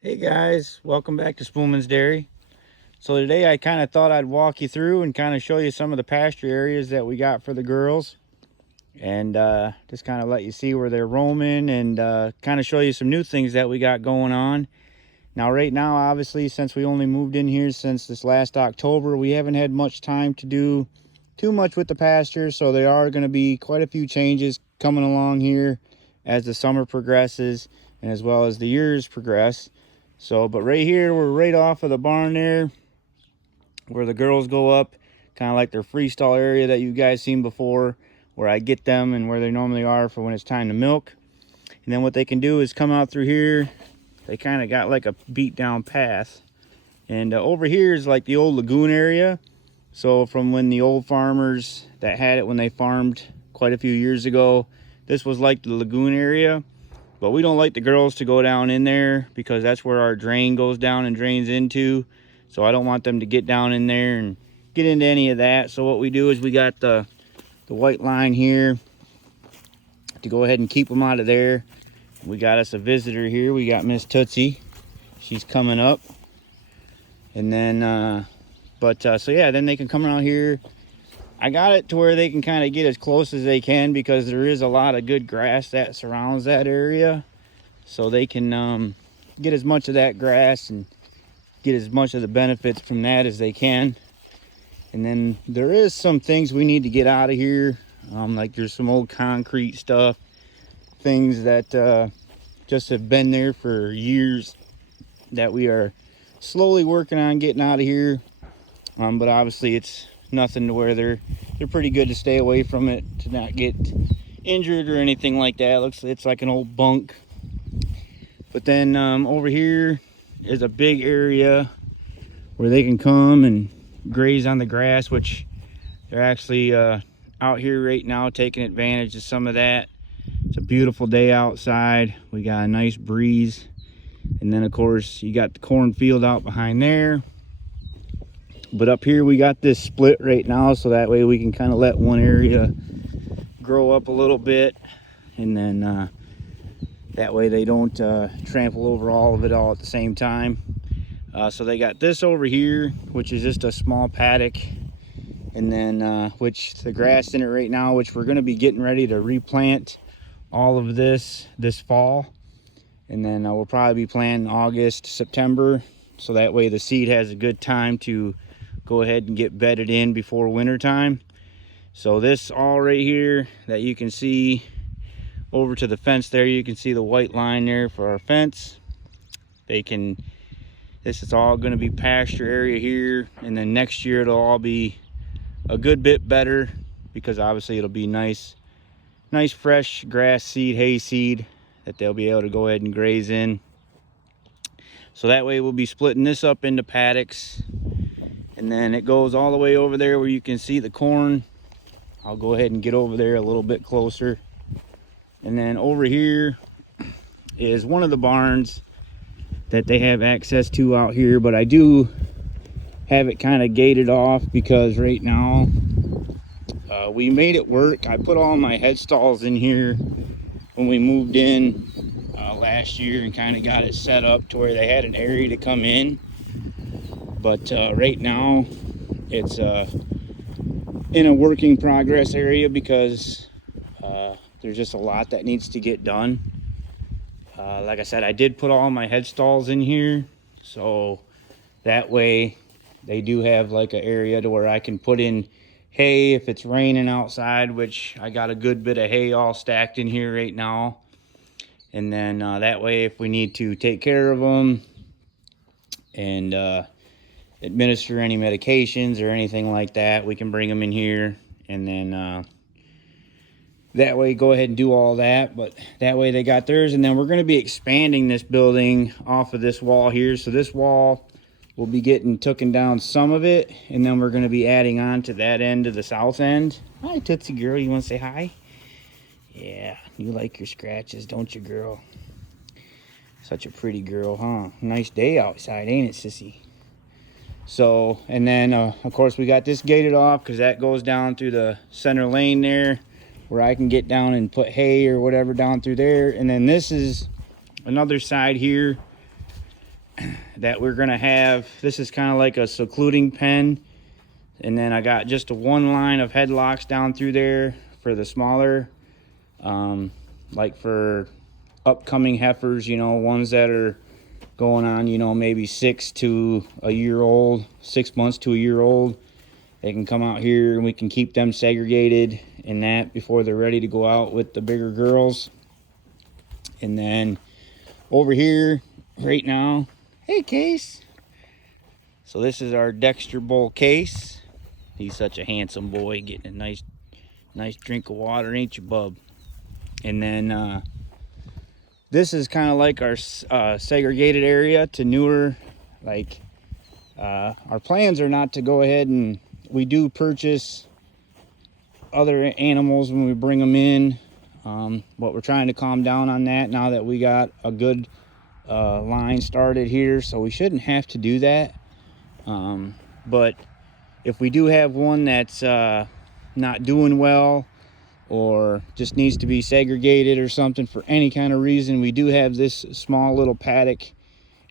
Hey guys, welcome back to Spoolman's Dairy. So today I kind of thought I'd walk you through and kind of show you some of the pasture areas that we got for the girls, and just kind of let you see where they're roaming, and kind of show you some new things that we got going on. Now right now, obviously, since we only moved in here since this last October, we haven't had much time to do too much with the pasture, so there are going to be quite a few changes coming along here as the summer progresses and as well as the years progress. So, but right here, we're right off of the barn there where the girls go up, kind of like their freestall area that you guys seen before, where I get them and where they normally are for when it's time to milk. And then what they can do is come out through here. They kind of got like a beat down path. And over here is like the old lagoon area. So from when the old farmers that had it when they farmed quite a few years ago, this was like the lagoon area. But we don't like the girls to go down in there because that's where our drain goes down and drains into. So I don't want them to get down in there and get into any of that. So what we do is we got the white line here to go ahead and keep them out of there. We got us a visitor here. We got Miss Tootsie. She's coming up. And then, so yeah, then they can come around here. I got it to where they can kind of get as close as they can because there is a lot of good grass that surrounds that area. So they can get as much of that grass and get as much of the benefits from that as they can. And then there is some things we need to get out of here. Like there's some old concrete stuff, things that just have been there for years that we are slowly working on getting out of here. But obviously it's nothing to where they're pretty good to stay away from it, to not get injured or anything like that. It's like an old bunk. But then over here is a big area where they can come and graze on the grass, which they're actually out here right now taking advantage of some of that. It's a beautiful day outside. We got a nice breeze. And then of course you got the cornfield out behind there. But up here we got this split right now, so that way we can kind of let one area grow up a little bit, and then that way they don't trample over all of it all at the same time. So they got this over here, which is just a small paddock, and then which the grass in it right now, which we're going to be getting ready to replant all of this fall. And then we'll probably be planting August, September, so that way the seed has a good time to go ahead and get bedded in before winter time. So this all right here that you can see over to the fence there, you can see the white line there for our fence. This is all going to be pasture area here, and then next year it'll all be a good bit better because obviously it'll be nice fresh grass seed, hay seed that they'll be able to go ahead and graze in. So that way we'll be splitting this up into paddocks, and then it goes all the way over there where you can see the corn. I'll go ahead and get over there a little bit closer. And then over here is one of the barns that they have access to out here, but I do have it kind of gated off because right now we made it work. I put all my head stalls in here when we moved in last year and kind of got it set up to where they had an area to come in. But right now it's in a working progress area because there's just a lot that needs to get done. Like I said, I did put all my head stalls in here, so that way they do have like an area to where I can put in hay if it's raining outside, which I got a good bit of hay all stacked in here right now. And then that way if we need to take care of them and administer any medications or anything like that, we can bring them in here, and then that way go ahead and do all that. But that way they got theirs. And then we're going to be expanding this building off of this wall here, so this wall will be getting taken down some of it, and then we're going to be adding on to that end of the south end. Hi Tootsie girl, you want to say hi? Yeah, you like your scratches, don't you, girl? Such a pretty girl, huh? Nice day outside, ain't it, sissy? So, and then of course we got this gated off because that goes down through the center lane there where I can get down and put hay or whatever down through there. And then this is another side here that we're gonna have. This is kind of like a secluding pen, and then I got just a one line of headlocks down through there for the smaller, like for upcoming heifers, you know, ones that are going on, you know, maybe 6 to a year old, 6 months to a year old. They can come out here and we can keep them segregated in that before they're ready to go out with the bigger girls. And then over here right now, hey Case. So this is our Dexter bull Case. He's such a handsome boy, getting a nice drink of water, ain't you, bub? And then this is kind of like our segregated area to newer. Like our plans are not to go ahead, and we do purchase other animals when we bring them in, but we're trying to calm down on that now that we got a good line started here, so we shouldn't have to do that. But if we do have one that's not doing well or just needs to be segregated or something for any kind of reason, we do have this small little paddock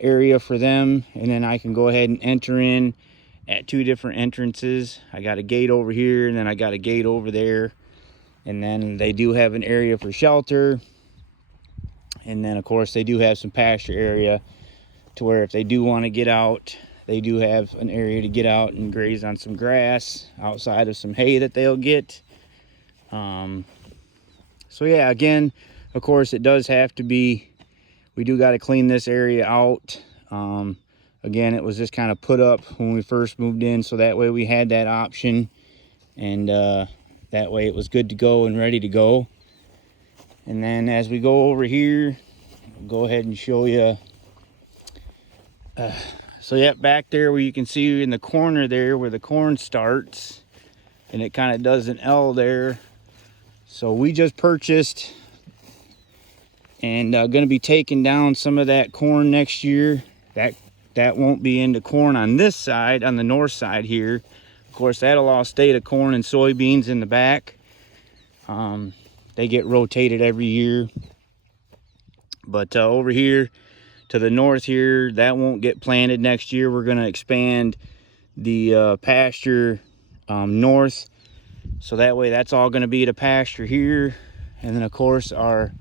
area for them, and then I can go ahead and enter in at 2 different entrances. I got a gate over here, and then I got a gate over there, and then they do have an area for shelter, and then of course they do have some pasture area to where if they do want to get out, they do have an area to get out and graze on some grass outside of some hay that they'll get. So yeah, again, of course it does have to be, we do got to clean this area out. Again, it was just kind of put up when we first moved in, so that way we had that option, and that way it was good to go and ready to go. And then as we go over here, I'll go ahead and show you. So yeah, back there where you can see in the corner there where the corn starts, and it kind of does an L there. So we just purchased and going to be taking down some of that corn next year. That won't be into corn on this side, on the north side here. Of course, that'll all stay to corn and soybeans in the back. They get rotated every year. But over here to the north here, that won't get planted next year. We're going to expand the pasture north. So that way that's all going to be to pasture here. And then of course our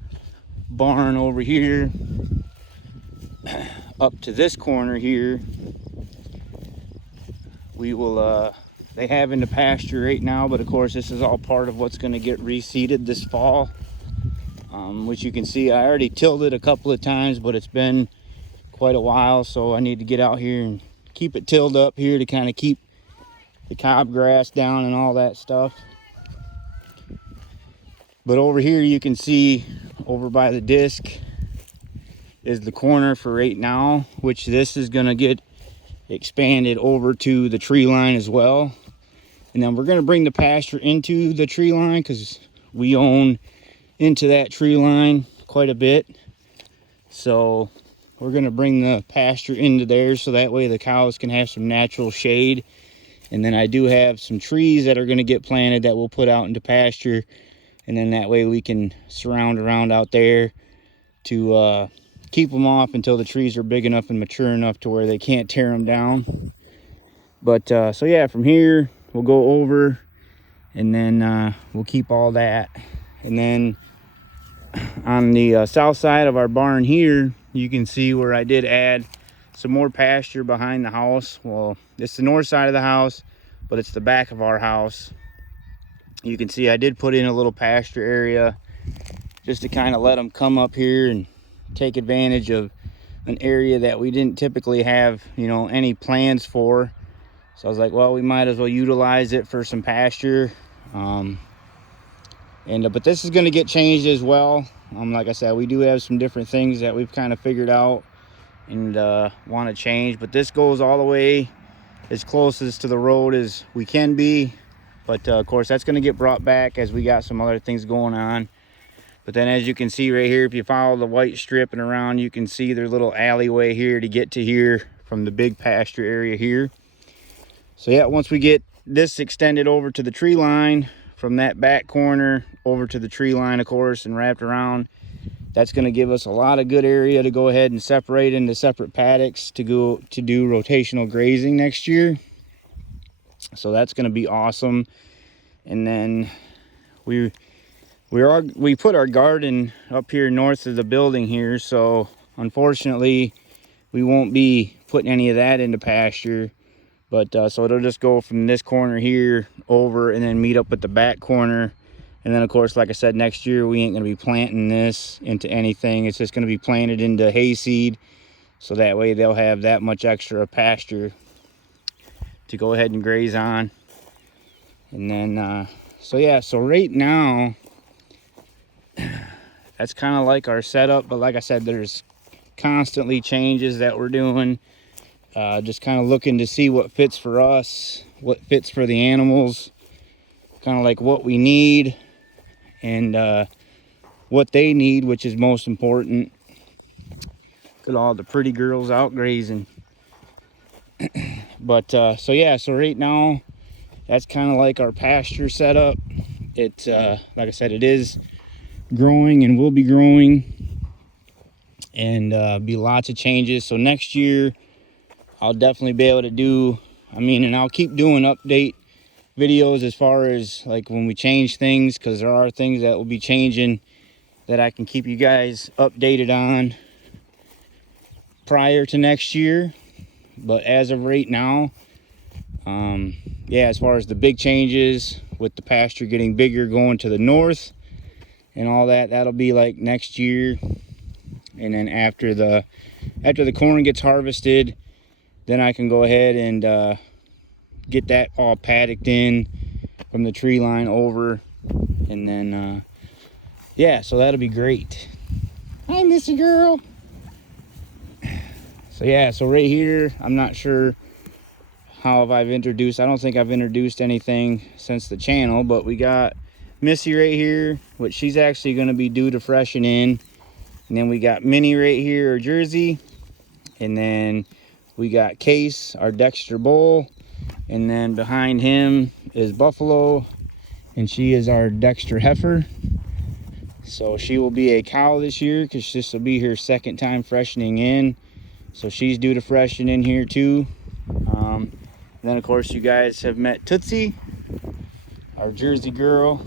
barn over here up to this corner here, we will they have into pasture right now, but of course this is all part of what's going to get reseeded this fall, which you can see I already tilled it a couple of times, but it's been quite a while, so I need to get out here and keep it tilled up here to kind of keep the cob grass down and all that stuff. But over here you can see over by the disc is the corner for right now, which this is going to get expanded over to the tree line as well. And then we're going to bring the pasture into the tree line because we own into that tree line quite a bit. So we're going to bring the pasture into there so that way the cows can have some natural shade. And then I do have some trees that are going to get planted that we'll put out into pasture. And then that way we can surround around out there to keep them off until the trees are big enough and mature enough to where they can't tear them down. But so yeah, from here we'll go over, and then we'll keep all that. And then on the south side of our barn here, you can see where I did add some more pasture behind the house. Well, it's the north side of the house, but it's the back of our house. You can see I did put in a little pasture area just to kind of let them come up here and take advantage of an area that we didn't typically have, you know, any plans for. So I was like, well, we might as well utilize it for some pasture. But this is going to get changed as well. Like I said, we do have some different things that we've kind of figured out and want to change. But this goes all the way as closest to the road as we can be. But of course, that's going to get brought back as we got some other things going on. But then as you can see right here, if you follow the white strip and around, you can see their little alleyway here to get to here from the big pasture area here. So yeah, once we get this extended over to the tree line, from that back corner over to the tree line, of course, and wrapped around, That's going to give us a lot of good area to go ahead and separate into separate paddocks to go to do rotational grazing next year. So that's going to be awesome. And then we put our garden up here north of the building here, so unfortunately we won't be putting any of that into pasture. But so it'll just go from this corner here over and then meet up with the back corner. And then of course, like I said, next year we ain't gonna be planting this into anything. It's just gonna be planted into hayseed, so that way they'll have that much extra pasture to go ahead and graze on. And then so yeah, so right now that's kind of like our setup. But like I said, there's constantly changes that we're doing, just kind of looking to see what fits for us, what fits for the animals, kind of like what we need and what they need, which is most important. Look at all the pretty girls out grazing. But so yeah, so right now that's kind of like our pasture setup. It's like I said, it is growing and will be growing, and be lots of changes. So next year I'll definitely be able to do, and I'll keep doing update videos as far as like when we change things, because there are things that will be changing that I can keep you guys updated on prior to next year. But as of right now, yeah, as far as the big changes with the pasture getting bigger, going to the north and all that, that'll be like next year. And then after the corn gets harvested, then I can go ahead and get that all paddocked in from the tree line over. And then yeah, so that'll be great. Hi, Missy girl. So yeah, so right here, I'm not sure how I've introduced, I don't think I've introduced anything since the channel, but we got Missy right here, which she's actually going to be due to freshen in. And then we got Minnie right here, or Jersey. And then we got Case, our Dexter bull. And then behind him is Buffalo, and she is our Dexter heifer. So she will be a cow this year, because this will be her second time freshening in. So she's due to freshen in here too. And then of course you guys have met Tootsie, our Jersey girl.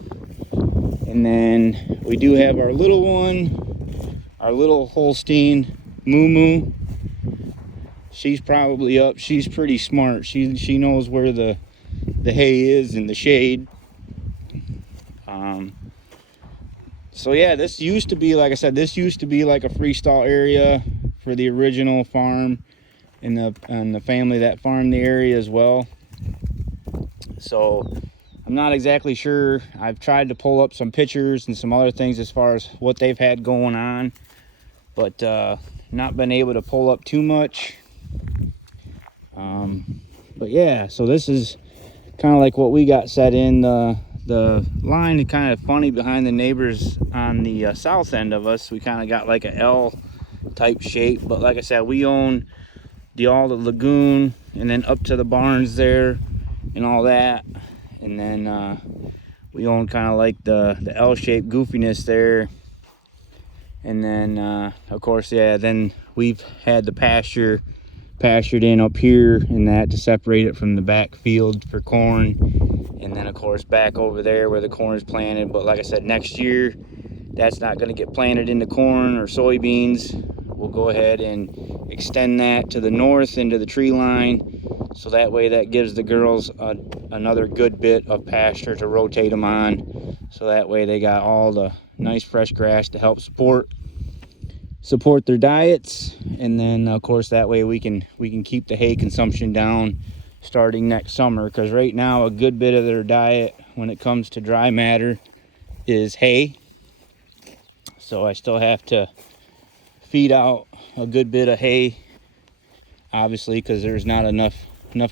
And then we do have our little one, our little Holstein, Moo Moo. She's probably up. She's pretty smart. She knows where the hay is in the shade. So yeah, this used to be, like I said, this used to be like a freestall area for the original farm and the family that farmed the area as well. So I'm not exactly sure. I've tried to pull up some pictures and some other things as far as what they've had going on, but not been able to pull up too much. But yeah, so this is kind of like what we got set in. The line is kind of funny behind the neighbors on the south end of us. We kind of got like a L type shape, but like I said, we own all the lagoon and then up to the barns there and all that. And then we own kind of like the L-shaped goofiness there. And then of course, yeah, then we've had the pastured in up here and that to separate it from the back field for corn. And then of course back over there where the corn is planted. But like I said, next year that's not going to get planted into corn or soybeans. We'll go ahead and extend that to the north into the tree line, so that way that gives the girls another good bit of pasture to rotate them on, so that way they got all the nice fresh grass to help support their diets. And then of course that way we can keep the hay consumption down starting next summer, because right now a good bit of their diet when it comes to dry matter is hay. So I still have to feed out a good bit of hay, obviously, because there's not enough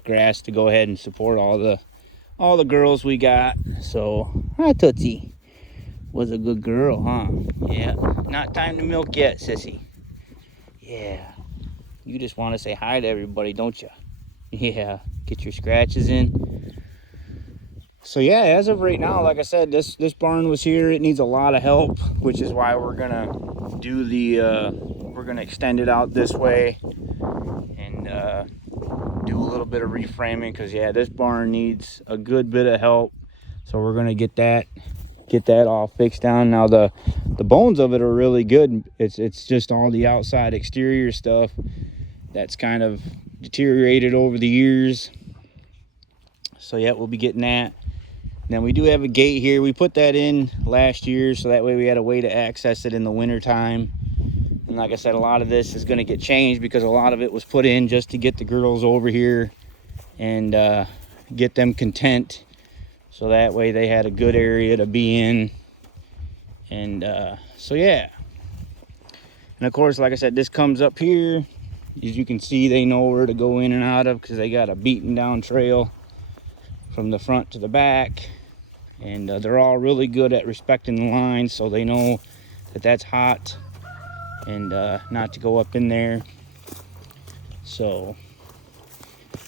grass to go ahead and support all the girls we got. So hi, Tootsie. Was a good girl, huh? Yeah. Not time to milk yet, sissy. Yeah. You just want to say hi to everybody, don't you? Yeah. Get your scratches in. So yeah, as of right now, like I said, this barn was here. It needs a lot of help, which is why we're gonna do the we're gonna extend it out this way and do a little bit of reframing, because yeah, this barn needs a good bit of help. So we're gonna get that all fixed down. Now the bones of it are really good. It's just all the outside exterior stuff that's kind of deteriorated over the years. So yeah, we'll be getting that. Then we do have a gate here. We put that in last year, so that way we had a way to access it in the winter time. And like I said, a lot of this is going to get changed because a lot of it was put in just to get the girls over here and get them content, so that way they had a good area to be in. And so yeah, and of course, like I said, this comes up here. As you can see, they know where to go in and out of because they got a beaten down trail from the front to the back. And they're all really good at respecting the line, so they know that that's hot and not to go up in there. So,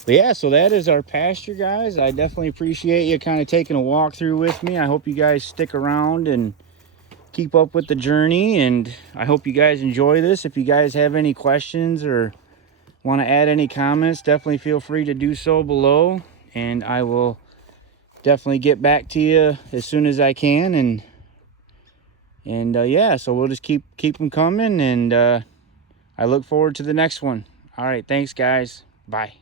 but yeah, so that is our pasture, guys. I definitely appreciate you kind of taking a walk through with me. I hope you guys stick around and keep up with the journey, and I hope you guys enjoy this. If you guys have any questions or want to add any comments, definitely feel free to do so below, and I will definitely get back to you as soon as I can. And yeah, so we'll just keep them coming, and I look forward to the next one. All right, thanks guys. Bye.